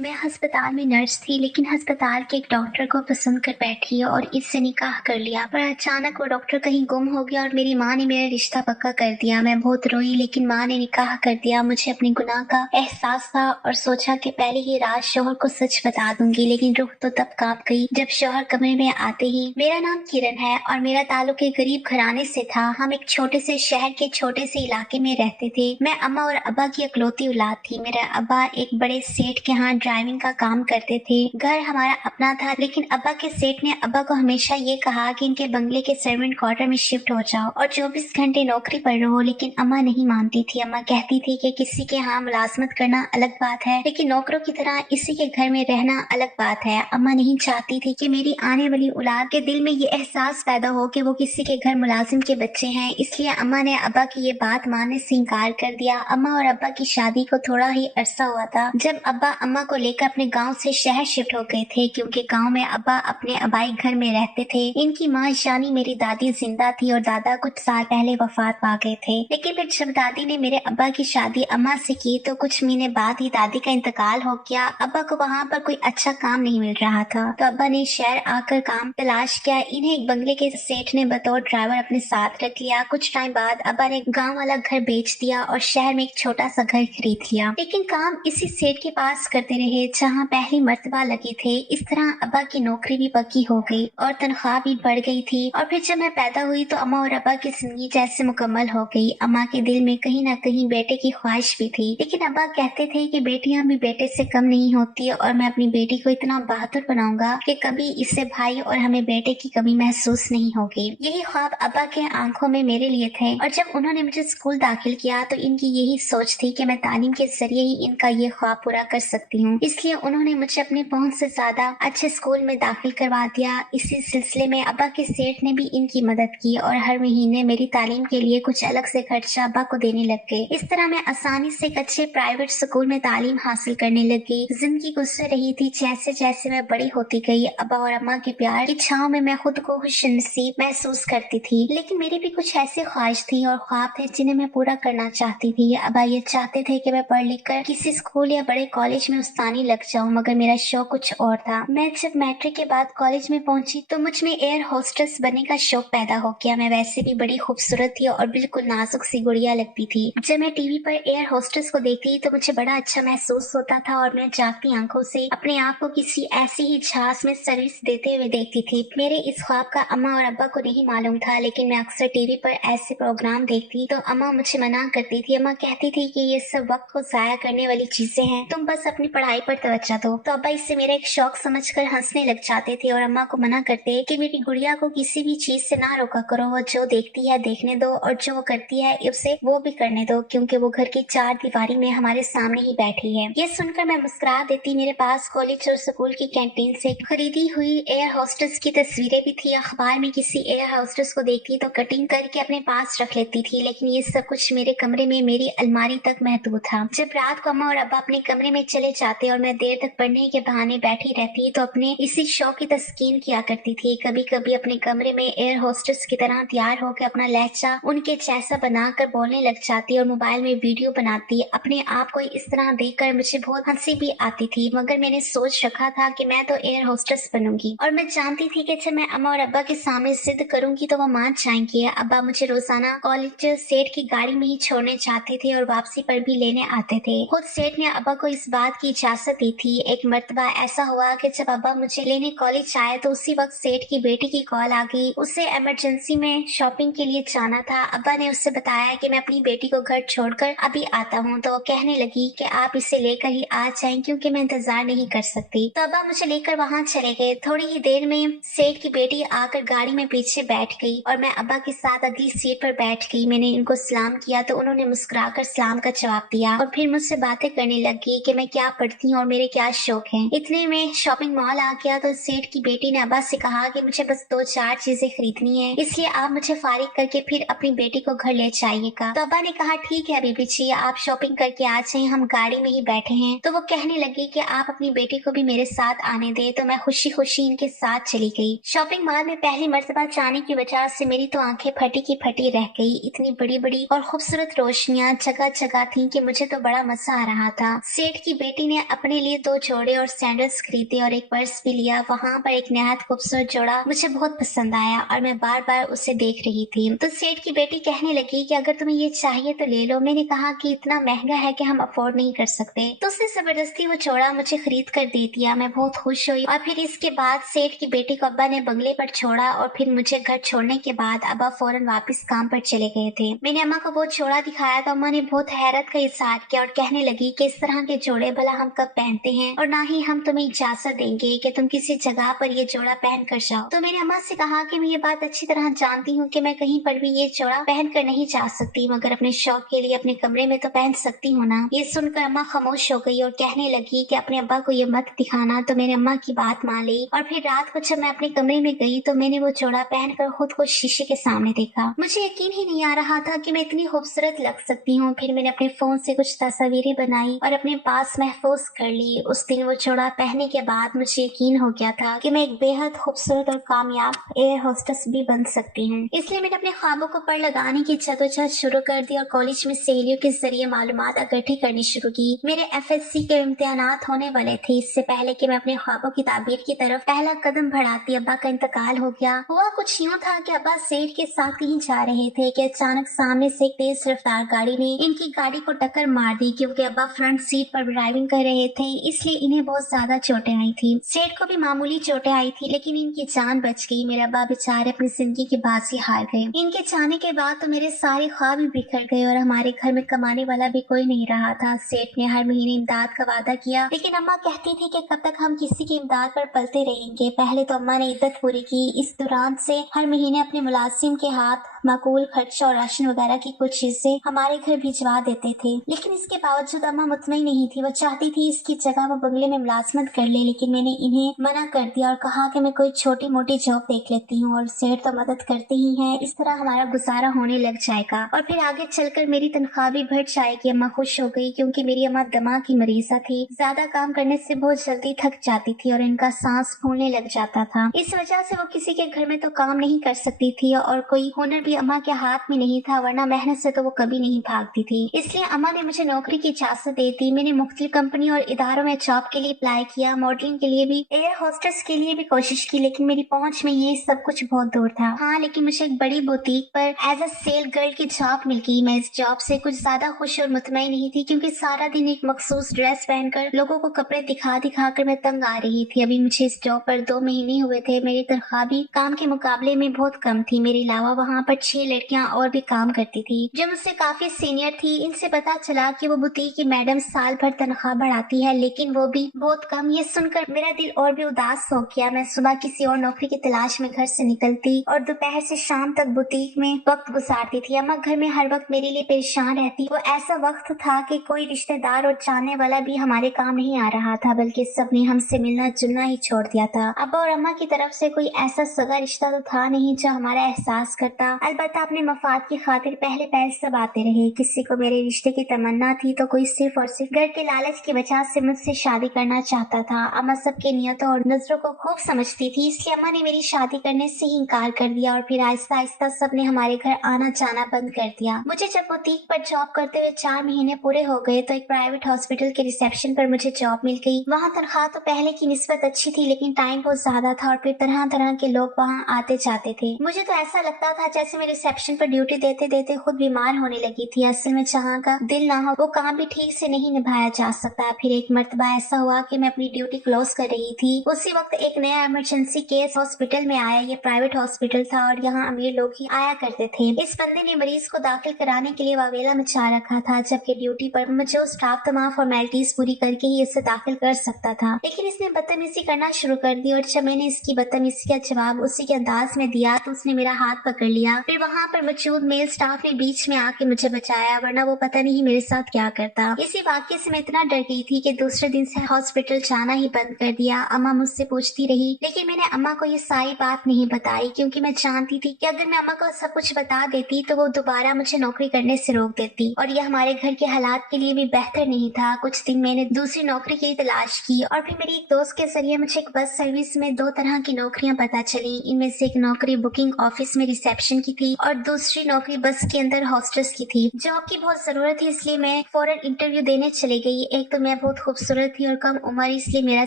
मैं अस्पताल में नर्स थी, लेकिन अस्पताल के एक डॉक्टर को पसंद कर बैठी और इससे निकाह कर लिया। पर अचानक वो डॉक्टर कहीं गुम हो गया और मेरी माँ ने मेरा रिश्ता पक्का कर दिया। मैं बहुत रोई, लेकिन माँ ने निकाह कर दिया। मुझे अपने गुनाह का एहसास था और सोचा कि पहले ही रात शोहर को सच बता दूंगी, लेकिन रूह तो तब कांप गई जब शोहर कमरे में आते ही। मेरा नाम किरण है और मेरा ताल्लुक एक गरीब घराने से था। हम एक छोटे से शहर के छोटे से इलाके में रहते थे। मैं अम्मा और अब्बा की इकलौती औलाद थी। मेरा अब्बा एक बड़े सेठ के यहाँ ड्राइविंग का काम करते थे। घर हमारा अपना था, लेकिन अब्बा के सेठ ने अब्बा को हमेशा ये कहा कि इनके बंगले के सर्वेंट क्वार्टर में शिफ्ट हो जाओ और 24 घंटे नौकरी पर रहो। लेकिन अम्मा नहीं मानती थी। अम्मा कहती थी कि किसी के यहाँ मुलाजमत करना अलग बात है, लेकिन नौकरों की तरह इसी के घर में रहना अलग बात है। अम्मा नहीं चाहती थी कि मेरी आने वाली औलाद के दिल में ये एहसास पैदा हो कि वो किसी के घर मुलाजिम के बच्चे हैं। इसलिए अम्मा ने अब्बा की ये बात मानने से इनकार कर दिया। अम्मा और अब्बा की शादी को थोड़ा ही अरसा हुआ था जब अब्बा अम्मा को लेकर अपने गांव से शहर शिफ्ट हो गए थे, क्योंकि गांव में अब्बा अपने आबाई घर में रहते थे। इनकी माँ यानी मेरी दादी जिंदा थी और दादा कुछ साल पहले वफात पा गए थे। लेकिन फिर जब दादी ने मेरे अब्बा की शादी अम्मा से की तो कुछ महीने बाद ही दादी का इंतकाल हो गया। अब्बा को वहाँ पर कोई अच्छा काम नहीं मिल रहा था, तो अब्बा ने शहर आकर काम तलाश किया। इन्हें एक बंगले के सेठ ने बतौर ड्राइवर अपने साथ रख लिया। कुछ टाइम बाद अब्बा ने गाँव वाला घर बेच दिया और शहर में एक छोटा सा घर खरीद लिया, लेकिन काम इसी सेठ के पास करते रहे जहाँ पहली मर्तबा लगे थे। इस तरह अब्बा की नौकरी भी पक्की हो गई और तनख्वाह भी बढ़ गई थी। और फिर जब मैं पैदा हुई तो अम्मा और अब्बा की जिंदगी जैसे मुकम्मल हो गई। अम्मा के दिल में कहीं ना कहीं बेटे की ख्वाहिश भी थी, लेकिन अब्बा कहते थे कि बेटियां भी बेटे से कम नहीं होती और मैं अपनी बेटी को इतना बहादुर बनाऊंगा कि कभी इससे भाई और हमें बेटे की कमी महसूस नहीं होगी। यही ख्वाब अब्बा के आंखों में मेरे लिए थे और जब उन्होंने मुझे स्कूल दाखिल किया तो इनकी यही सोच थी कि मैं तालीम के जरिए ही इनका ये ख्वाब पूरा कर सकती हूँ। इसलिए उन्होंने मुझे अपनी पहुंच से ज्यादा अच्छे स्कूल में दाखिल करवा दिया। इसी सिलसिले में अब्बा के सेठ ने भी इनकी मदद की और हर महीने मेरी तालीम के लिए कुछ अलग से खर्चा अब्बा को देने लग गए। इस तरह मैं आसानी से एक अच्छे प्राइवेट स्कूल में तालीम हासिल करने लगी। जिंदगी गुजर रही थी। जैसे जैसे मैं बड़ी होती गई, अब्बा और अम्मा के प्यार की छांव में मैं खुद को खुशनसीब महसूस करती थी। लेकिन मेरी भी कुछ ऐसी ख्वाहिश थी और ख्वाब थे जिन्हें मैं पूरा करना चाहती थी। अब्बा ये चाहते थे कि मैं पढ़ लिख कर किसी स्कूल या बड़े कॉलेज में उस्तानी लग जाऊं, मगर मेरा शौक कुछ और था। मैं जब मैट्रिक के बाद कॉलेज में पहुंची तो मुझ में एयर होस्टेस बनने का शौक पैदा हो गया। मैं वैसे भी बड़ी खूबसूरत थी और बिल्कुल नाजुक सी गुड़िया लगती थी। जब मैं टीवी पर एयर होस्टेस को देखती तो मुझे बड़ा अच्छा महसूस होता था और मैं जागती आंखों से अपने आप को किसी ऐसी ही जहाज में सर्विस देते हुए देखती थी। मेरे इस ख्वाब का अम्मा और अब्बा को नहीं मालूम था, लेकिन मैं अक्सर टीवी पर ऐसे प्रोग्राम देखती तो अम्मा मुझे मना करती थी। अम्मा कहती थी कि ये सब वक्त को जाया करने वाली चीजें हैं, तुम बस अपनी पढ़ाई पर तवज्जो दो। तो अब्बा इससे मेरा एक शौक समझकर हंसने लग जाते थे और अम्मा को मना करते कि मेरी गुड़िया को किसी भी चीज से ना रोका करो। वो जो देखती है देखने दो और जो वो करती है उसे वो भी करने दो, क्योंकि वो घर की चार दीवारी में हमारे सामने ही बैठी है। ये सुनकर मैं मुस्कुरा देती। मेरे पास कॉलेज और स्कूल की कैंटीन से खरीदी हुई एयर होस्टेस की तस्वीरें भी थी। अखबार में किसी एयर होस्टेस को देखती तो कटिंग करके अपने पास रख लेती थी, लेकिन ये सब कुछ मेरे कमरे में मेरी अलमारी तक महदूद था। जब रात को अम्मा और अब्बा अपने कमरे में चले जाते और मैं देर तक पढ़ने के बहाने बैठी रहती तो अपने इसी शौक की तस्कीन किया करती थी। कभी कभी अपने कमरे में एयर होस्टेस की तरह तैयार होकर अपना लहजा उनके जैसा बनाकर बोलने लग जाती और मोबाइल में वीडियो बनाती। अपने आप को इस तरह देखकर मुझे बहुत हंसी भी आती थी, मगर मैंने सोच रखा था कि मैं तो एयर होस्टेस बनूंगी और मैं जानती थी कि जब मैं अम्मा और अब्बा के सामने जिद करूंगी तो वो मान जाएंगे। अब्बा मुझे रोजाना कॉलेज सेठ की गाड़ी में ही छोड़ने जाते थे और वापसी पर भी लेने आते थे। खुद सेठ ने अब्बा को इस बात की इजाजत दी थी। एक मर्तबा ऐसा हुआ कि जब अब्बा मुझे लेने कॉलेज आए तो उसी वक्त सेठ की बेटी की कॉल आ गई। उसे इमरजेंसी में शॉपिंग के लिए जाना था। अब्बा ने उससे बताया कि मैं अपनी बेटी को घर छोड़कर अभी आता हूँ, तो वो कहने लगी कि आप इसे लेकर ही आ जाएं क्योंकि मैं इंतजार नहीं कर सकती। तो अब्बा मुझे लेकर वहाँ चले गए। थोड़ी ही देर में सेठ की बेटी आकर गाड़ी में पीछे बैठ गई और मैं अब्बा के साथ अगली सीट पर बैठ गई। मैंने इनको सलाम किया तो उन्होंने मुस्कुराकर सलाम का जवाब दिया और फिर मुझसे बातें करने लगी कि मैं क्या पढ़ती हूँ और मेरे क्या शौक हैं। इतने में शॉपिंग मॉल आ गया तो सेठ की बेटी ने अब्बा से कहा कि मुझे बस 2-4 चीजें खरीदनी है, इसलिए आप मुझे फारिग करके फिर अपनी बेटी को घर ले जाइएगा। तो अब्बा ने कहा ठीक है बीबी जी, आप शॉपिंग करके आ जाए, हम गाड़ी में ही बैठे हैं। तो वो कहने लगी कि आप अपनी बेटी को भी मेरे साथ आने दे। तो मैं खुशी खुशी इनके साथ चली गई। शॉपिंग मॉल में पहली मर्तबा जाने की वजह से मेरी तो आंखें फटी की फटी रह गई। इतनी बड़ी बड़ी और खूबसूरत रोशनियां जगह जगह थी कि मुझे तो बड़ा मजा आ रहा था। सेठ की बेटी ने अपने लिए 2 जोड़े और सैंडल्स खरीदे और एक पर्स भी लिया। वहाँ पर एक नहायत खूबसूरत जोड़ा मुझे बहुत पसंद आया और मैं बार बार उसे देख रही थी। तो सेठ की बेटी कहने लगी कि अगर तुम्हें ये चाहिए तो ले लो। मैंने कहा कि इतना महंगा है कि हम अफोर्ड नहीं कर सकते। तो उसने जबरदस्ती वो जोड़ा मुझे खरीद कर दे दिया। मैं बहुत खुश हुई और फिर इसके बाद सेठ की बेटी को अब्बा ने बंगले पर छोड़ा और फिर मुझे घर छोड़ने के बाद अब्बा फौरन वापस काम पर चले गए थे। मैंने अम्मा को वो जोड़ा दिखाया तो अम्मा ने बहुत हैरत का इजहार किया और कहने लगी कि इस तरह के जोड़े भला हम कब पहनते हैं और ना ही हम तुम्हें इजाजत देंगे कि तुम किसी जगह पर ये जोड़ा पहन कर जाओ। तो मैंने अम्मा से कहा कि मैं ये बात अच्छी तरह जानती हूँ कि मैं कहीं पर भी ये जोड़ा पहन कर नहीं जा सकती, मगर अपने शौक के लिए अपने कमरे में तो पहन सकती हूँ ना। ये सुनकर अम्मा खामोश हो गई और कहने लगी कि अपने अब्बा को ये मत दिखाना। तो मैंने अम्मा की बात मान ली और फिर रात को जब मैं अपने कमरे में गई तो मैंने वो जोड़ा पहनकर खुद को शीशे के सामने देखा। मुझे यकीन ही नहीं आ रहा था कि मैं इतनी खूबसूरत लग सकती हूँ। फिर मैंने अपने फोन से कुछ तस्वीरें बनाई और अपने पास महफूज कर ली। उस दिन वो जोड़ा पहनने के बाद मुझे यकीन हो गया था कि मैं एक बेहद खूबसूरत और कामयाब एयर होस्टेस भी बन सकती हूँ। इसलिए मैंने अपने ख्वाबों को पर लगाने की जद्दोजहद शुरू कर दी और कॉलेज में सहेलियों के जरिए मालूमात इकट्ठी करनी शुरू की। मेरे FSC के इम्तिहानात होने वाले थे। इससे पहले कि मैं अपने ख्वाबों की ताबीर की तरफ पहला कदम बढ़ाती अब्बा का इंतकाल हो गया। हुआ कुछ यूँ था कि अब्बा सेठ के साथ कहीं जा रहे थे कि अचानक सामने से एक तेज रफ्तार गाड़ी ने इनकी गाड़ी को टक्कर मार दी। क्योंकि अब्बा फ्रंट सीट पर ड्राइविंग कर रहे थे इसलिए इन्हें बहुत ज्यादा चोटें आई थी। सेठ को भी मामूली चोटें आई थी लेकिन इनकी जान बच गई। मेरे अब्बा बेचारे अपनी जिंदगी की बाजी हार गए। इनके जाने के बाद तो मेरे सारे ख्वाब भी बिखर गए और हमारे घर में कमाने वाला भी कोई नहीं रहा था। सेठ ने हर महीने इमदाद का वादा किया लेकिन अम्मा कहती थी कि कब तक हम किसी की इमदाद पर पलते रहेंगे। पहले तो अम्मा ने इद्दत पूरी की। इस दौरान से हर महीने अपने मुलाजिम के हाथ माकूल खर्चा और राशन वगैरह की कुछ चीजें हमारे घर भिजवा देते थे। लेकिन इसके बावजूद अम्मा मुतमईन नहीं थी। वो चाहती थी इसकी जगह वो बंगले में मुलाजमत कर ले, लेकिन मैंने इन्हें मना कर दिया और कहा कि मैं कोई छोटी मोटी जॉब देख लेती हूँ और सेठ तो मदद करते ही हैं, इस तरह हमारा गुजारा होने लग जाएगा और फिर आगे चलकर मेरी तनख्वाह भी बढ़ जाएगी। अम्मा खुश हो गई क्योंकि मेरी अम्मा दमा की मरीजा थी। ज्यादा काम करने से बहुत जल्दी थक जाती थी और इनका सांस फूलने लग जाता था। इस वजह से वो किसी के घर में तो काम नहीं कर सकती थी और कोई हुनर भी अम्मा के हाथ में नहीं था, वरना मेहनत से तो वो कभी नहीं भागती थी। इसलिए अम्मा ने मुझे नौकरी की इजाजत दे दी। मैंने मुख्तलिफ कंपनी और इदारों में जॉब के लिए अप्लाई किया, मॉडलिंग के लिए भी, एयर होस्टेस के लिए भी कोशिश की, लेकिन मेरी पहुंच में ये सब कुछ बहुत दूर था। हाँ, लेकिन मुझे एक बड़ी बुटीक पर एज अ सेल गर्ल की जॉब मिल गई। मैं इस जॉब से कुछ ज्यादा खुश और मुतमईन नहीं थी क्योंकि सारा दिन एक मखसूस ड्रेस पहनकर लोगों को कपड़े दिखा दिखा कर मैं तंग आ रही थी। अभी मुझे इस जॉब पर 2 महीने हुए थे। मेरी तनख्वाह भी काम के मुकाबले में बहुत कम थी। मेरे अलावा वहाँ पर 6 लड़कियां और भी काम करती थी जो मुझसे काफी सीनियर थी। इनसे पता चला कि वो बुटीक की मैडम साल भर तनख्वाह बढ़ाती है लेकिन वो भी बहुत कम। ये सुनकर मेरा दिल और भी उदास हो गया। मैं सुबह किसी और नौकरी की तलाश में घर से निकलती और दोपहर से शाम तक बुटीक में वक्त गुजारती थी। अम्मा घर में हर वक्त मेरे लिए परेशान रहती। वो ऐसा वक्त था कि कोई रिश्तेदार और जानने वाला भी हमारे काम नहीं आ रहा था, बल्कि सबने हमसे मिलना जुलना ही छोड़ दिया था। अब्बा और अम्मा की तरफ से कोई ऐसा सगा रिश्ता तो था नहीं जो हमारा एहसास करता। अलबत्ता अपने मफाद की खातिर पहले पहल सब आते रहे। किसी को मेरे रिश्ते की तमन्ना थी तो कोई सिर्फ और सिर्फ घर के लालच की वजह से मुझसे शादी करना चाहता था। अम्मा सबके नियतों और नजरों को खूब समझती थी, इसलिए अम्मा ने मेरी शादी करने से ही इनकार कर दिया और फिर आहिस्ता आहिस्ता सबने हमारे घर आना जाना बंद कर दिया। मुझे जब बुटीक पर जॉब करते हुए 4 महीने पूरे हो गए तो एक प्राइवेट हॉस्पिटल के रिसेप्शन पर मुझे जॉब मिल गई। वहाँ तनख्वाह तो पहले की निस्बत अच्छी थी लेकिन टाइम बहुत ज्यादा था और फिर तरह तरह के लोग वहाँ आते जाते थे। मुझे तो ऐसा लगता था जैसे मैं रिसेप्शन पर ड्यूटी देते देते खुद बीमार होने लगी थी। असल में जहाँ का दिल ना हो वो काम भी ठीक से नहीं निभाया जा सकता। फिर एक मर्तबा ऐसा हुआ कि मैं अपनी ड्यूटी क्लोज कर रही थी। उसी वक्त एक नया इमरजेंसी केस हॉस्पिटल में आया। ये प्राइवेट हॉस्पिटल था और यहाँ अमीर लोग ही आया करते थे। इस बंदे ने मरीज को दाखिल कराने के लिए वावेला मचा रखा था, जबकि ड्यूटी पर मुझे उस स्टाफ तमाम फॉर्मेलिटीज पूरी करके ही इसे दाखिल कर सकता था। लेकिन इसने बदतमीजी करना शुरू कर दी और जब मैंने इसकी बदतमीजी का जवाब उसी के अंदाज में दिया तो उसने मेरा हाथ पकड़ लिया। फिर वहाँ पर मौजूद मेल स्टाफ ने बीच में आके मुझे बचाया, वरना वो पता नहीं मेरे साथ क्या करता। इसी वाक्य से मैं इतना डर गई थी कि दूसरे दिन से हॉस्पिटल जाना ही बंद कर दिया। अम्मा मुझसे पूछती रही लेकिन मैंने अम्मा को ये सारी बात नहीं बताई क्योंकि मैं जानती थी कि अगर मैं अम्मा को सब कुछ बता देती तो वो दोबारा मुझे नौकरी करने से रोक देती और ये हमारे घर के हालात के लिए भी बेहतर नहीं था। कुछ दिन मैंने दूसरी नौकरी की तलाश की और फिर मेरी एक दोस्त के जरिए मुझे एक बस सर्विस में 2 तरह की नौकरियां पता चली। इनमें से एक नौकरी बुकिंग ऑफिस में रिसेप्शन की थी और दूसरी नौकरी बस के अंदर हॉस्टेस की थी। जॉब की बहुत जरूरत थी इसलिए मैं फौरन इंटरव्यू देने चली गई। एक तो मैं बहुत खूबसूरत थी और कम उम्र, इसलिए मेरा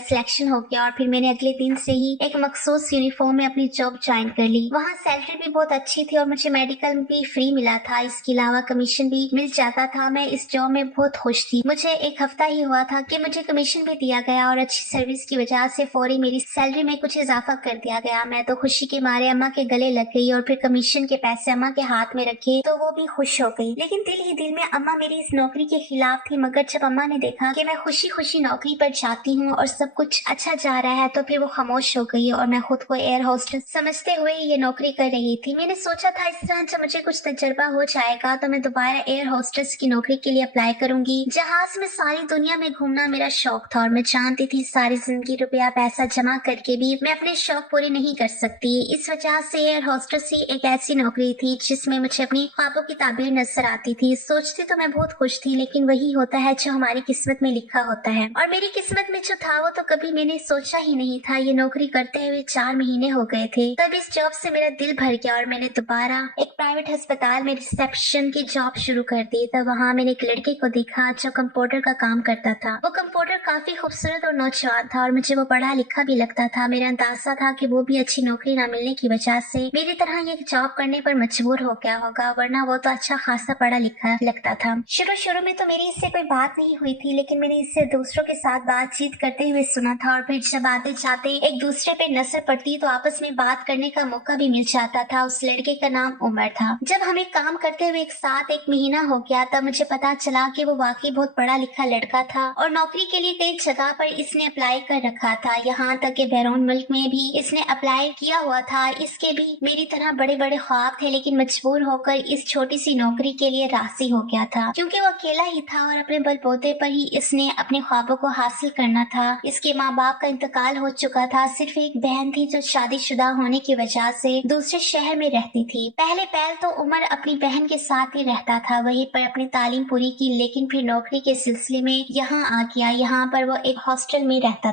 सिलेक्शन हो गया और फिर मैंने अगले दिन से ही एक मखसूस यूनिफॉर्म में अपनी जॉब ज्वाइन कर ली। वहाँ सैलरी भी बहुत अच्छी थी और मुझे मेडिकल भी फ्री मिला था। इसके अलावा कमीशन भी मिल जाता था। मैं इस जॉब में बहुत खुश थी। मुझे एक हफ्ता ही हुआ था कि मुझे कमीशन भी दिया गया और अच्छी सर्विस की वजह से फौरी मेरी सैलरी में कुछ इजाफा कर दिया गया। मैं तो खुशी के मारे अम्मा के गले लग गई और फिर कमीशन के पैसे अम्मा के हाथ में रखे तो वो भी खुश हो गई। लेकिन दिल ही दिल में अम्मा मेरी इस नौकरी के खिलाफ थी। मगर जब अम्मा ने देखा कि मैं खुशी खुशी नौकरी पर जाती हूँ और सब कुछ अच्छा जा रहा है तो फिर वो खामोश हो गई और मैं खुद को एयर होस्टेस समझते हुए ये नौकरी कर रही थी। मैंने सोचा था इस तरह जब मुझे कुछ तजर्बा हो जाएगा तो मैं दोबारा एयर होस्टेस की नौकरी के लिए अप्लाई करूंगी। जहाज में सारी दुनिया में घूमना मेरा शौक था और मैं जानती थी सारी जिंदगी रुपया पैसा जमा करके भी मैं अपने शौक पूरे नहीं कर सकती। इस वजह से एयर होस्टेस ही एक ऐसी नौकरी थी जिसमें मुझे अपनी ख्वाबों की ताबीर नजर आती थी। सोचती तो मैं बहुत खुश थी, लेकिन वही होता है जो हमारी किस्मत में लिखा होता है और मेरी किस्मत में जो था वो तो कभी मैंने सोचा ही नहीं था। ये नौकरी करते हुए 4 महीने हो गए थे तब इस जॉब से मेरा दिल भर गया और मैंने दोबारा एक प्राइवेट अस्पताल में रिसेप्शन की जॉब शुरू कर दी। तब वहाँ मैंने एक लड़के को देखा जो कंप्यूटर का काम करता था। वो कंप्यूटर काफी खूबसूरत और नौजवान था और मुझे वो पढ़ा लिखा भी लगता था। मेरा अंदाजा था कि वो भी अच्छी नौकरी न मिलने की वजह से मेरी तरह ये जॉब करने पर मजबूर हो गया होगा, वरना वो तो अच्छा खासा पढ़ा लिखा लगता था। शुरू में तो मेरी इससे कोई बात नहीं हुई थी, लेकिन मैंने इससे दूसरों के साथ बातचीत करते हुए सुना था और फिर जब आते जाते एक दूसरे पे नजर पड़ती तो आपस में बात करने का मौका भी मिल जाता था। उस लड़के का नाम उमर था। जब हमें काम करते हुए एक साथ 1 महीना हो गया तब मुझे पता चला कि वो वाकई बहुत पढ़ा लिखा लड़का था और नौकरी के लिए कई जगह पर इसने अप्लाई कर रखा था। यहाँ तक कि बैरून मुल्क में भी इसने अप्लाई किया हुआ था। इसके भी मेरी तरह बड़े बड़े ख्वाब थे, लेकिन मजबूर होकर इस छोटी सी नौकरी के लिए राजी हो गया था क्योंकि वो अकेला ही था और अपने बलबूते पर ही इसने अपने ख्वाबों को हासिल करना था। इसके माँ बाप का इंतकाल हो चुका था। सिर्फ एक बहन थी जो शादीशुदा होने की वजह से दूसरे शहर में रहती थी। पहले पहल तो उमर अपनी बहन के साथ ही रहता था, वहीं पर अपनी तालीम पूरी की, लेकिन फिर नौकरी के सिलसिले में यहाँ आ गया। यहाँ पर वो एक हॉस्टल में रहता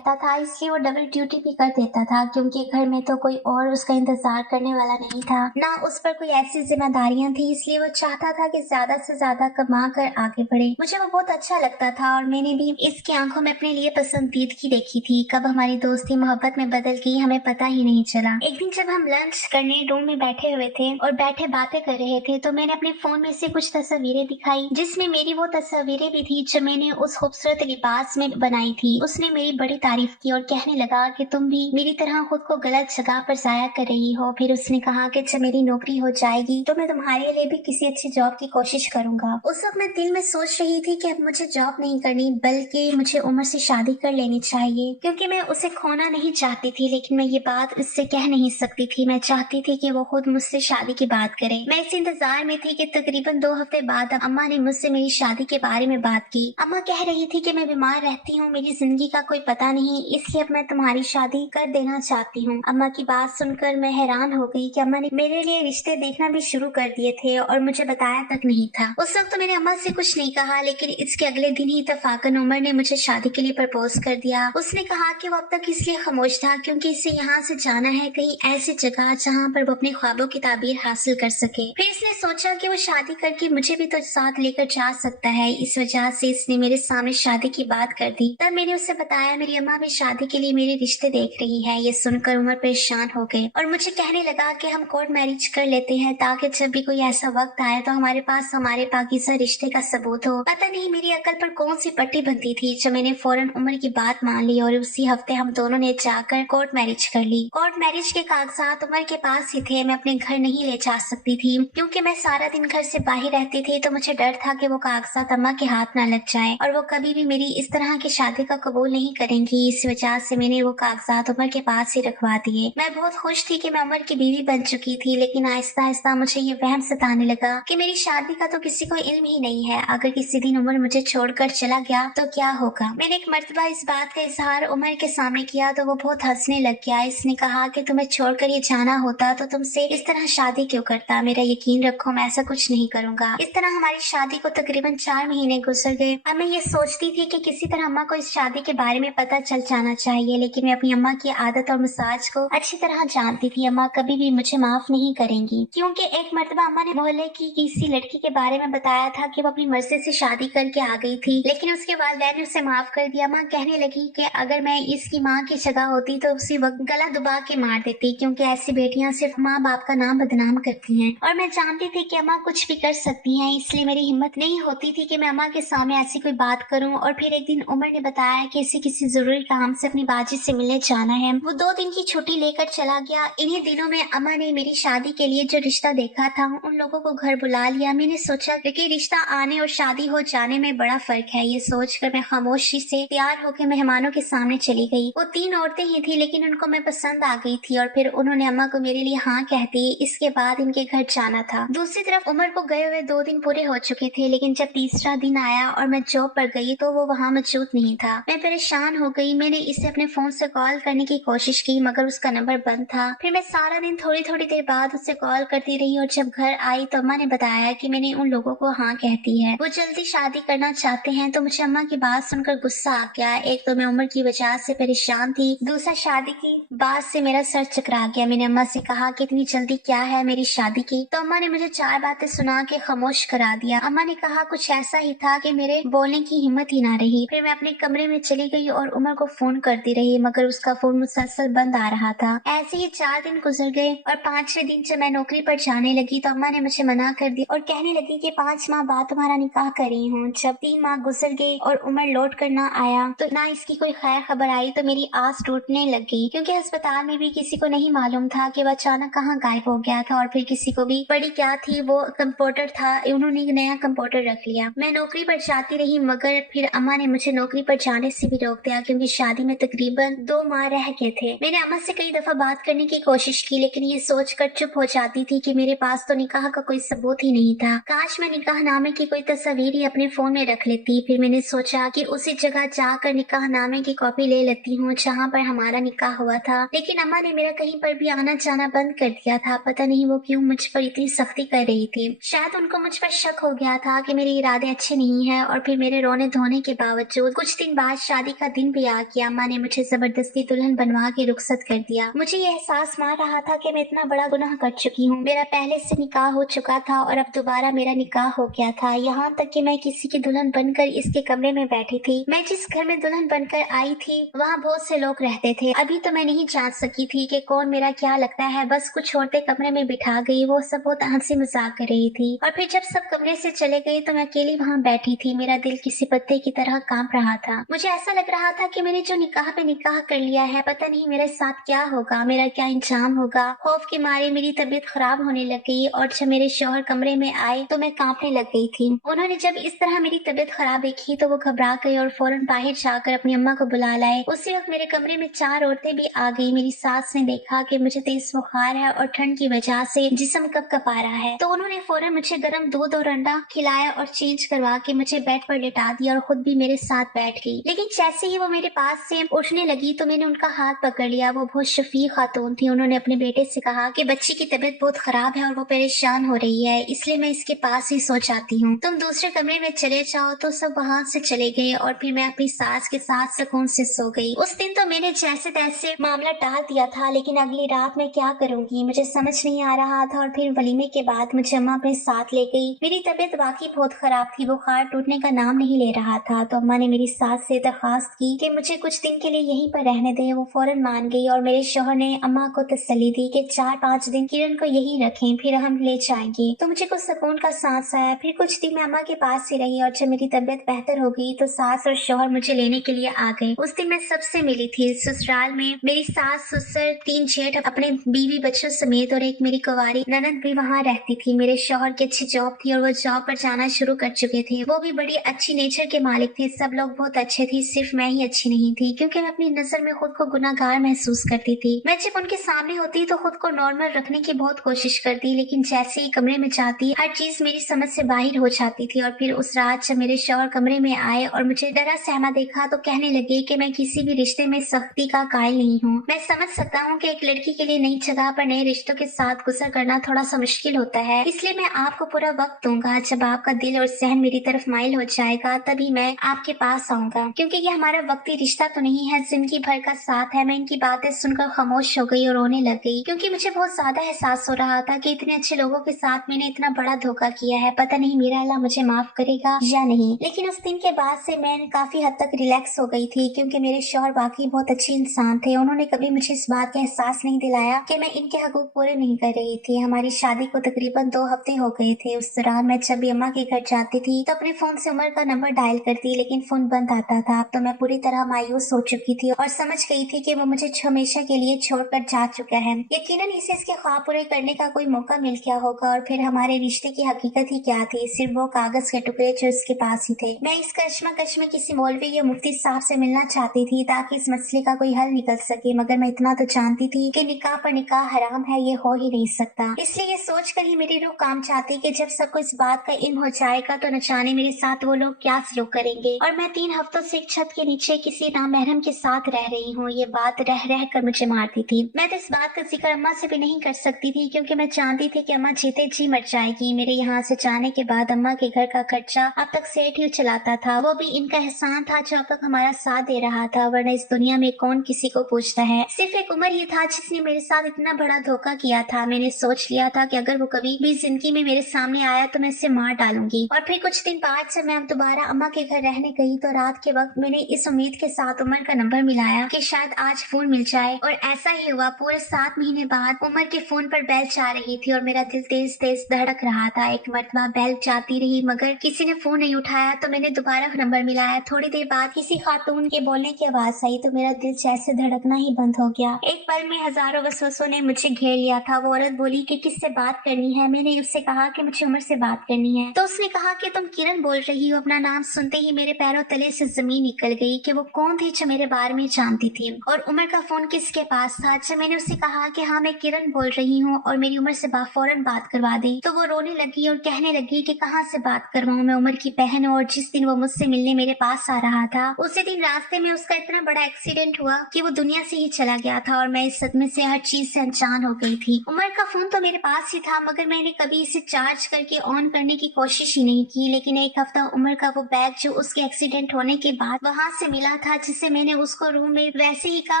था इसलिए वो डबल ड्यूटी भी कर देता था क्योंकि घर में तो कोई और उसका इंतजार करने वाला नहीं था, ना उस पर कोई ऐसी जिम्मेदारियां थी। इसलिए वो चाहता था कि ज्यादा से ज्यादा कमा कर आगे बढ़े। मुझे वो बहुत अच्छा लगता था और मैंने भी इसकी आंखों में अपने लिए पसंदीदगी देखी थी। कब हमारी दोस्ती मोहब्बत में बदल गई हमें पता ही नहीं चला। एक दिन जब हम लंच करने रूम में बैठे हुए थे और बैठे बातें कर रहे थे तो मैंने अपने फोन में से कुछ तस्वीरें दिखाई जिसमें मेरी वो तस्वीरें भी थी जो मैंने उस खूबसूरत लिबास में बनाई थी। उसने मेरी बड़ी तारीफ की और कहने लगा कि तुम भी मेरी तरह खुद को गलत जगह पर जाया कर रही हो। फिर उसने कहा कि जब मेरी नौकरी हो जाएगी तो मैं तुम्हारे लिए भी किसी अच्छी जॉब की कोशिश करूंगा। उस वक्त मैं दिल में सोच रही थी कि अब मुझे जॉब नहीं करनी बल्कि मुझे उमर से शादी कर लेनी चाहिए क्योंकि मैं उसे खोना नहीं चाहती थी, लेकिन मैं ये बात उससे कह नहीं सकती थी। मैं चाहती थी कि वो खुद मुझसे शादी की बात करे। मैं इस इंतजार में थी कि तकरीबन 2 हफ्ते बाद अम्मा ने मुझसे मेरी शादी के बारे में बात की। अम्मा कह रही थी कि मैं बीमार रहती हूँ, मेरी जिंदगी का कोई पता नहीं, इसलिए अब मैं तुम्हारी शादी कर देना चाहती हूँ। अम्मा की बात सुनकर मैं हैरान हो गई कि अम्मा ने मेरे लिए रिश्ते देखना भी शुरू कर दिए थे और मुझे बताया तक नहीं था। उस वक्त तो मैंने अम्मा से कुछ नहीं कहा, लेकिन इसके अगले दिन ही इत्तेफाकन उमर ने मुझे शादी के लिए प्रपोज कर दिया। उसने कहा कि वो अब तक इसलिए खामोश था क्योंकि इसे यहाँ से जाना है कहीं ऐसी जगह जहाँ पर वो अपने ख्वाबों की ताबीर हासिल कर सके। फिर इसने सोचा कि वो शादी करके मुझे भी तो साथ लेकर जा सकता है। इस वजह से इसने मेरे सामने शादी की बात कर दी। तब मैंने उसे बताया मेरी अम्मा भी शादी के लिए मेरे रिश्ते देख रही है। ये सुनकर उमर परेशान हो गए और मुझे कहने लगा कि हम कोर्ट मैरिज कर लेते हैं ताकि जब भी कोई ऐसा वक्त आए तो हमारे पास हमारे पाकीज़ा रिश्ते का सबूत हो। पता नहीं मेरी अकल पर कौन सी पट्टी बनती थी जो मैंने फौरन उमर की बात मान ली और उसी हफ्ते हम दोनों ने जाकर कोर्ट मैरिज कर ली। कोर्ट मैरिज के कागजात उमर के पास ही थे। मैं अपने घर नहीं ले जा सकती थी क्योंकि मैं सारा दिन घर से बाहर रहती थी, तो मुझे डर था कि वो कागजात अम्मा के हाथ न लग जाए और वो कभी भी मेरी इस तरह की शादी का कबूल नहीं करेंगी। इस वजह से मैंने वो कागजात उमर के पास ही रखवा दिए। मैं बहुत खुश थी कि मैं उमर की बीवी बन चुकी थी, लेकिन आहिस्ता आहिस्ता मुझे ये वहम सताने लगा कि मेरी शादी का तो किसी को इल्म ही नहीं है। अगर किसी दिन उमर मुझे छोड़कर चला गया तो क्या होगा। मैंने एक मर्तबा इस बात का इजहार उमर के सामने किया तो वो बहुत हंसने लग गया। इसने कहा कि तुम्हें छोड़कर ये जाना होता तो तुमसे इस तरह शादी क्यों करता। मेरा यकीन रखो मैं ऐसा कुछ नहीं करूंगा। इस तरह हमारी शादी को तकरीबन 4 महीने गुजर गए। अब मैं ये सोचती थी कि किसी तरह अम्मा को इस शादी के बारे में पता चल जाना चाहिए, लेकिन मैं अपनी अम्मा की आदत और मिजाज को अच्छी तरह जानती थी। अम्मा अम्मा कभी भी मुझे माफ नहीं करेंगी, क्योंकि एक मर्तबा अम्मा ने मोहल्ले की किसी लड़की के बारे में बताया था कि वो अपनी मर्जी से शादी करके आ गई थी, लेकिन उसके वालिदैन ने उसे माफ कर दिया। अम्मा कहने लगी कि अगर मैं इसकी माँ की जगह होती तो उसी वक्त गला दुबा के मार देती, क्योंकि ऐसी बेटियां सिर्फ माँ बाप का नाम बदनाम करती हैं। और मैं जानती थी कि अम्मा कुछ भी कर सकती हैं, इसलिए मेरी हिम्मत नहीं होती थी कि मैं अम्मा के सामने ऐसी कोई बात करूं। और फिर एक दिन उमर ने बताया कि इसे किसी जरूरी काम से अपनी बाजी से मिलने जाना है। वो 2 दिन की छुट्टी लेकर चला गया। इन्हीं दिनों में अम्मा ने मेरी शादी के लिए जो रिश्ता देखा था उन लोगों को घर बुला लिया। मैंने सोचा कि रिश्ता आने और शादी हो जाने में बड़ा फर्क है। ये सोचकर मैं खामोशी से तैयार होकर मेहमानों के सामने चली गई। वो 3 औरतें ही थी, लेकिन उनको मैं पसंद आ गई थी और फिर उन्होंने अम्मा को मेरे लिए हाँ कह दी। इसके बाद इनके घर जाना था। दूसरी तरफ उमर को गए हुए 2 दिन पूरे हो चुके थे, लेकिन जब तीसरा दिन आया और मैं जॉब पर गई तो वो वहाँ मौजूद नहीं था। मैं परेशान हो गई। मैंने इसे अपने फोन से कॉल करने की कोशिश की, मगर उसका नंबर बंद था। फिर मैं सारा दिन थोड़ी थोड़ी देर बाद उसे कॉल करती रही और जब घर आई तो अम्मा ने बताया कि मैंने उन लोगों को हाँ कहती है। वो जल्दी शादी करना चाहते हैं। तो मुझे अम्मा की बात सुनकर गुस्सा आ गया। एक तो मैं उम्र की वजह से परेशान थी, दूसरा शादी की बात से मेरा सर चकरा गया। मैंने अम्मा से कहा कि इतनी जल्दी क्या है मेरी शादी की। तो अम्मा ने मुझे 4 बातें सुना के खामोश करा दिया। अम्मा ने कहा कुछ ऐसा ही था कि मेरे बोलने की हिम्मत ही ना रही। फिर मैं अपने कमरे में चली गई और उमर को फोन करती रही, मगर उसका फोन मुसलसल बंद आ रहा था। ऐसे ही 4 दिन गुजर गए और 5वें दिन जब मैं नौकरी पर जाने लगी तो अम्मा ने मुझे मना कर दिया और कहने लगी कि 5 माह बाद तुम्हारा निकाह कर रही हूँ। जब 3 माह गुजर गए और उमर लौट कर ना आया तो ना इसकी कोई खैर खबर आई तो मेरी आस टूटने लग गई, क्योंकि अस्पताल में भी किसी को नहीं मालूम था कि वह अचानक कहाँ गायब हो गया था। और फिर किसी को भी बड़ी क्या थी, वो कंप्यूटर था, उन्होंने एक नया कंप्यूटर रख लिया। मैं नौकरी पर जाती रही, मगर फिर अम्मा ने मुझे नौकरी पर जाने से भी रोक दिया, क्योंकि शादी में तकरीबन 2 माह रह गए थे। मैंने अम्मा से कई दफा बात करने की कोशिश की, लेकिन ये सोचकर चुप हो जाती थी कि मेरे पास तो निकाह का कोई सबूत ही नहीं था। काश मैं निकाहनामे की कोई तस्वीर ही अपने फोन में रख लेती। फिर मैंने सोचा कि उसी जगह जाकर निकाहनामे की कॉपी ले लेती हूँ जहाँ पर हमारा निकाह हुआ था, लेकिन अम्मा ने मेरा कहीं पर भी आना जाना बंद कर दिया था। पता नहीं वो क्यों मुझ पर इतनी सख्ती कर रही थी। शायद उनको मुझ पर शक हो गया था कि मेरे इरादे अच्छे नहीं है। और फिर मेरे रोने धोने के बावजूद कुछ दिन बाद शादी का दिन भी आ गया। अम्मा ने मुझे जबरदस्ती दुल्हन बनवा के रुखसत कर दिया। मुझे ये एहसास मार रहा था कि मैं इतना बड़ा गुनाह कर चुकी हूँ। मेरा पहले से निकाह हो चुका था और अब दोबारा मेरा निकाह हो गया था, यहाँ तक कि मैं किसी की दुल्हन बनकर इसके कमरे में बैठी थी। मैं जिस घर में दुल्हन बनकर आई थी वहाँ बहुत से लोग रहते थे। अभी तो मैं नहीं जान सकी थी कि कौन मेरा क्या लगता है। बस कुछ औरतें कमरे में बिठा गई, वो सब बहुत हंसी मजाक कर रही थी। और फिर जब सब कमरे से चले गए तो मैं अकेली वहाँ बैठी थी। मेरा दिल किसी पत्ते की तरह कांप रहा था। मुझे ऐसा लग रहा था कि मैंने जो निकाह पे निकाह कर लिया है, पता नहीं मेरे साथ क्या होगा, मेरा क्या इंजाम होगा। खौफ के मारे मेरी तबीयत खराब होने लग गई और जब मेरे शौहर कमरे में आए तो मैं कांपने लग गई थी। उन्होंने जब इस तरह मेरी तबीयत खराब देखी तो वो घबरा गए और फौरन बाहर जाकर अपनी अम्मा को बुला लाए। उसी वक्त मेरे कमरे में 4 औरतें भी आ गई। मेरी सास ने देखा कि मुझे तेज बुखार है और ठंड की वजह से जिस्म कपकपा रहा है, तो उन्होंने फौरन मुझे गर्म दूध और अंडा खिलाया और चेंज करवा के मुझे बेड पर लिटा दिया और खुद भी मेरे साथ बैठ गई। लेकिन जैसे ही वो मेरे पास से उठने लगी तो मैंने उनका हाथ पकड़ लिया। वो बहुत शफीक खातून थी। उन्होंने अपने बेटे से कहा कि बच्ची की तबीयत बहुत खराब है और वो परेशान हो रही है, इसलिए मैं इसके पास ही सो जाती हूँ, तुम दूसरे कमरे में चले जाओ। तो सब वहाँ से चले गए और फिर मैं अपनी सास के साथ सुकून से सो गई। उस दिन तो मैंने जैसे तैसे मामला टाल दिया था, लेकिन अगली रात मैं क्या करूंगी मुझे समझ नहीं आ रहा था। और फिर वलीमे के बाद मुझे अम्मा अपने साथ ले गई। मेरी तबीयत वाकई बहुत खराब थी, बुखार टूटने का नाम नहीं ले रहा था। तो अम्मा ने मेरी सास से दरखास्त की कि मुझे कुछ दिन के लिए यहीं पर रहने दे। वो फौरन मान गई और मेरे शौहर ने अम्मा को तसल्ली दी कि 4-5 दिन किरण को यहीं रखें, फिर हम ले जाएंगे। तो मुझे कुछ सुकून का सांस आया। फिर कुछ दिन मैं अम्मा के पास ही रही और जब मेरी तबीयत बेहतर हो गई तो सास और शौहर मुझे लेने के लिए आ गए। उस दिन मैं सबसे मिली थी। ससुराल में मेरी सास, ससुर, 3 जेठ अपने बीवी बच्चों समेत और एक मेरी कुंवारी ननद भी वहाँ रहती थी। मेरे शौहर की अच्छी जॉब थी और वो जॉब पर जाना शुरू कर चुके थे। वो भी बड़ी अच्छी नेचर के मालिक थे। सब लोग बहुत अच्छे थे, सिर्फ मैं ही अच्छी नहीं थी, क्योंकि मैं अपनी नजर में खुद को गुनाहगार महसूस करती थी। मैं जब उनके सामने होती तो खुद को नॉर्मल रखने की बहुत कोशिश करती, लेकिन जैसे ही कमरे में जाती हर चीज मेरी समझ से बाहर हो जाती थी। और फिर उस रात जब मेरे शौहर कमरे में आए और मुझे डरा सहमा देखा तो कहने लगे कि मैं किसी भी रिश्ते में सख्ती का कायल नहीं हूँ। मैं समझ सकता हूँ कि एक लड़की के लिए नई जगह पर नए रिश्तों के साथ गुजर करना थोड़ा सा मुश्किल होता है, इसलिए मैं आपको पूरा वक्त दूंगा। जब आपका दिल और सहन मेरी तरफ माइल हो जाएगा तभी मैं आपके पास आऊंगा, क्योंकि ये हमारा वक्ती रिश्ता तो नहीं है, जिंदगी भर का साथ है। मैं इनकी बातें सुनकर खामोश हो गई और रोने लग गई, क्योंकि मुझे बहुत ज्यादा एहसास हो रहा था कि इतने अच्छे लोगों के साथ मैंने इतना बड़ा धोखा किया है। पता नहीं मेरा अल्लाह मुझे माफ करेगा या नहीं। लेकिन उस दिन के बाद से मैं काफी हद तक रिलैक्स हो गई थी, क्योंकि मेरे शौहर वाकई बहुत अच्छे इंसान थे। उन्होंने कभी मुझे इस बात का एहसास नहीं दिलाया कि मैं इनके हकूक पूरे नहीं कर रही थी। हमारी शादी को तकरीबन 2 हफ्ते हो गए थे। उस दौरान मैं जब भी अम्मा के घर जाती थी तो अपने फोन से उमर का नंबर डायल करती, लेकिन फोन बंद आता था। अब तो मैं पूरी तरह मायूस हो चुकी थी और समझ गई थी कि वो मुझे हमेशा के लिए छोड़कर जा चुका है। यकीनन इसे इसके ख्वाब पूरे करने का कोई मौका मिल गया होगा, और फिर हमारे रिश्ते की हकीकत ही क्या थी, सिर्फ वो कागज के टुकड़े जो उसके पास ही थे। मैं इस कश्मकश में किसी मौलवी या मुफ्ती साहब से मिलना चाहती थी ताकि इस मसले का कोई हल निकल सके, मगर मैं इतना तो जानती थी कि निकाह पर निकाह हराम है, ये हो ही नहीं सकता। इसलिए ये सोचकर ही मेरी रूह काम चाहती कि जब सबको इस बात का इल्म हो जाएगा तो न जाने मेरे साथ वो लोग क्या सलूक करेंगे। और मैं 3 हफ्तों से एक छत के नीचे किसी नामहरम के साथ रह रही हूँ। ये बात रह रह कर मुझे मारती थी। मैं तो इस बात का जिक्र अम्मा से भी नहीं कर सकती थी, क्योंकि मैं जानती थी कि अम्मा जीते जी मर जाएगी। मेरे यहाँ से जाने के बाद अम्मा के घर का खर्चा अब तक सेठ ही चलाता था। वो भी इनका एहसान था जो अब तक हमारा साथ दे रहा था, वरना इस दुनिया में कौन किसी को पूछता है। सिर्फ एक उमर ही था जिसने मेरे साथ इतना बड़ा धोखा किया था। मैंने सोच लिया था कि अगर वो कभी भी जिंदगी में मेरे सामने आया तो मैं इसे मार डालूंगी। और फिर कुछ दिन बाद जब मैं दोबारा अम्मा के घर रहने गई तो रात के वक्त मैंने इस उम्मीद के साथ उमर का नंबर मिलाया कि शायद आज फोन मिल जाए, और ऐसा ही हुआ। पूरे 7 महीने बाद उमर के फोन पर बेल जा रही थी और मेरा दिल तेज तेज धड़क रहा था। एक मरतबा बेल जाती रही मगर किसी ने फोन नहीं उठाया, तो मैंने दोबारा नंबर मिलाया। थोड़ी देर बाद किसी खातून के बोलने की आवाज आई तो मेरा दिल जैसे धड़कना ही बंद हो गया। एक पल में हजारों वसवसों ने मुझे घेर लिया था। वो औरत बोली कि किससे बात करनी है। मैंने उससे कहा कि मुझे उमर से बात करनी है। तो उसने कहा कि तुम किरण बोल रही हो। अपना नाम सुनते ही मेरे पैरों तले से जमीन निकल गई कि वो कौन थी जो मेरे बारे में जानती थी, और उमर का फोन किसके पास था। जब मैंने उससे कहा कि हाँ मैं किरण बोल रही हूँ और मेरी उमर से फौरन बात करवा दी, तो वो रोने लगी और कहने लगी कि कहाँ से बात करवाऊँ, मैं उमर की बहन हूँ। और जिस दिन वो मुझसे मिलने मेरे पास आ रहा था उसी दिन रास्ते में उसका इतना बड़ा एक्सीडेंट हुआ कि वो दुनिया से ही चला गया था, और मैं इस सदमे से हर चीज से अनजान हो गई थी। उमर का फोन तो मेरे पास ही था, मगर मैंने कभी इसे चार्ज करके ऑन करने की कोशिश ही नहीं की। लेकिन एक हफ्ता उमर का वो बैग जो उसके एक्सीडेंट होने के बाद वहां से मिला था, जिसे मैंने उसको रूम में वैसे ही का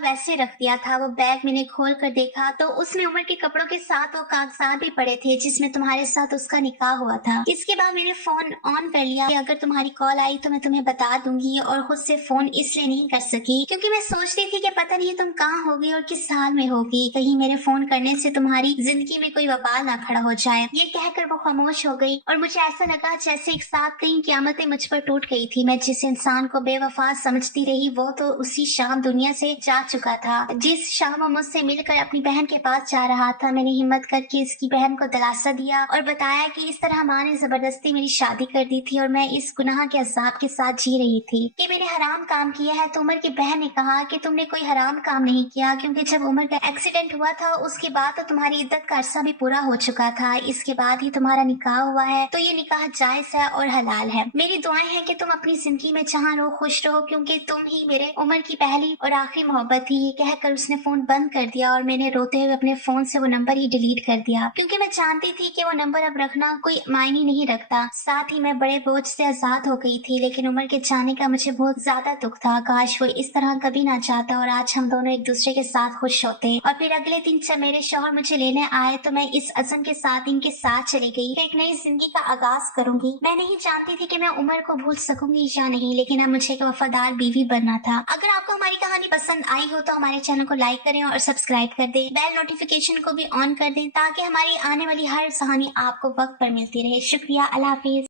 वैसे रख दिया था, वो बैग मैंने खोल कर देखा तो उसमें उमर के कपड़ों के साथ वो कागजात भी पड़े थे जिसमें तुम्हारे साथ उसका निकाह हुआ था। इसके बाद मैंने फोन ऑन कर लिया कि अगर तुम्हारी कॉल आई तो मैं तुम्हें बता दूंगी, और खुद से फोन इसलिए नहीं कर सकी क्योंकि मैं सोचती थी कि पता नहीं तुम कहाँ होगी और किस हाल में होगी, कहीं मेरे फोन करने से तुम्हारी जिंदगी में कोई वबाल ना खड़ा हो जाए। ये कहकर वो खामोश हो गई और मुझे ऐसा लगा जैसे एक साथ कहीं क़यामतें मुझ पर टूट गई थी। मैं जिस इंसान को बेवफा समझती रही वो तो उसी शाम दुनिया से जा चुका था। जिस शाम वो मुझसे मिलकर अपनी बहन के पास जा रहा था, मैंने हिम्मत करके इसकी बहन को दिलासा दिया और बताया कि इस तरह माँ ने जबरदस्ती मेरी शादी कर दी थी और मैं इस गुनाह के अज़ाब के साथ जी रही थी कि मैंने हराम काम किया है। तो उमर की बहन ने कहा कि तुमने कोई हराम काम नहीं किया, क्योंकि जब उमर का एक्सीडेंट हुआ था उसके बाद तो तुम्हारी इद्दत का अरसा भी पूरा हो चुका था, इसके बाद ही तुम्हारा निकाह हुआ है, तो ये निकाह जायज है और हलाल है। मेरी दुआएं हैं कि तुम अपनी जिंदगी में जहाँ रहो खुश रहो, क्योंकि तुम ही मेरे उमर की पहली और आखिरी मोहब्बत थी। ये कहकर उसने फोन बंद कर दिया और मैंने रोते हुए अपने फोन से वो नंबर ही डिलीट कर दिया, क्योंकि मैं जानती थी कि वो नंबर अब रखना कोई मायने नहीं रखता। साथ ही मैं बड़े बोझ से आजाद हो गई थी, लेकिन उमर के जाने का मुझे बहुत ज्यादा दुख था। काश वो इस तरह कभी ना जाता और आज हम दोनों एक दूसरे के साथ खुश होते। और फिर अगले दिन जब मेरे शौहर मुझे लेने आए तो मैं इस अज़म के साथ इनके साथ चली गई, एक नई जिंदगी का आगाज करूंगी। मैं नहीं जानती थी कि मैं उमर को भूल सकूंगी या नहीं, लेकिन अब मुझे एक वफादार बीवी बनना था। अगर आपको हमारी कहानी पसंद आई हो तो हमारे चैनल को लाइक करें और सब्सक्राइब कर दें, बेल नोटिफिकेशन को भी ऑन कर दें ताकि हमारी आने वाली हर कहानी आपको वक्त पर मिलती रहे। शुक्रिया, अल्लाह हाफिज।